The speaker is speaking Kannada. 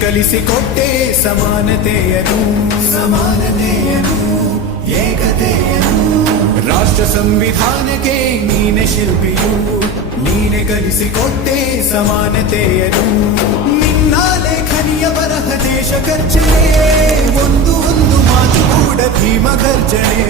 ಕಲಿಸಿಕೊಟ್ಟೆ ಸಮಾನತೆಯನು ಏಕತೆಯನು ರಾಷ್ಟ್ರ ಸಂವಿಧಾನಕ್ಕೆ ನೀನೆ ಶಿಲ್ಪಿಯು ನೀನೆ ಕಲಿಸಿಕೊಟ್ಟೆ ಸಮಾನತೆಯನು ನಿನ್ನ ಲೇಖನಿಯ ಬರಹ ದೇಶ ಗರ್ಜನೆ ಒಂದು ಮಾತು ಕೂಡ ಭೀಮ ಗರ್ಜನೆ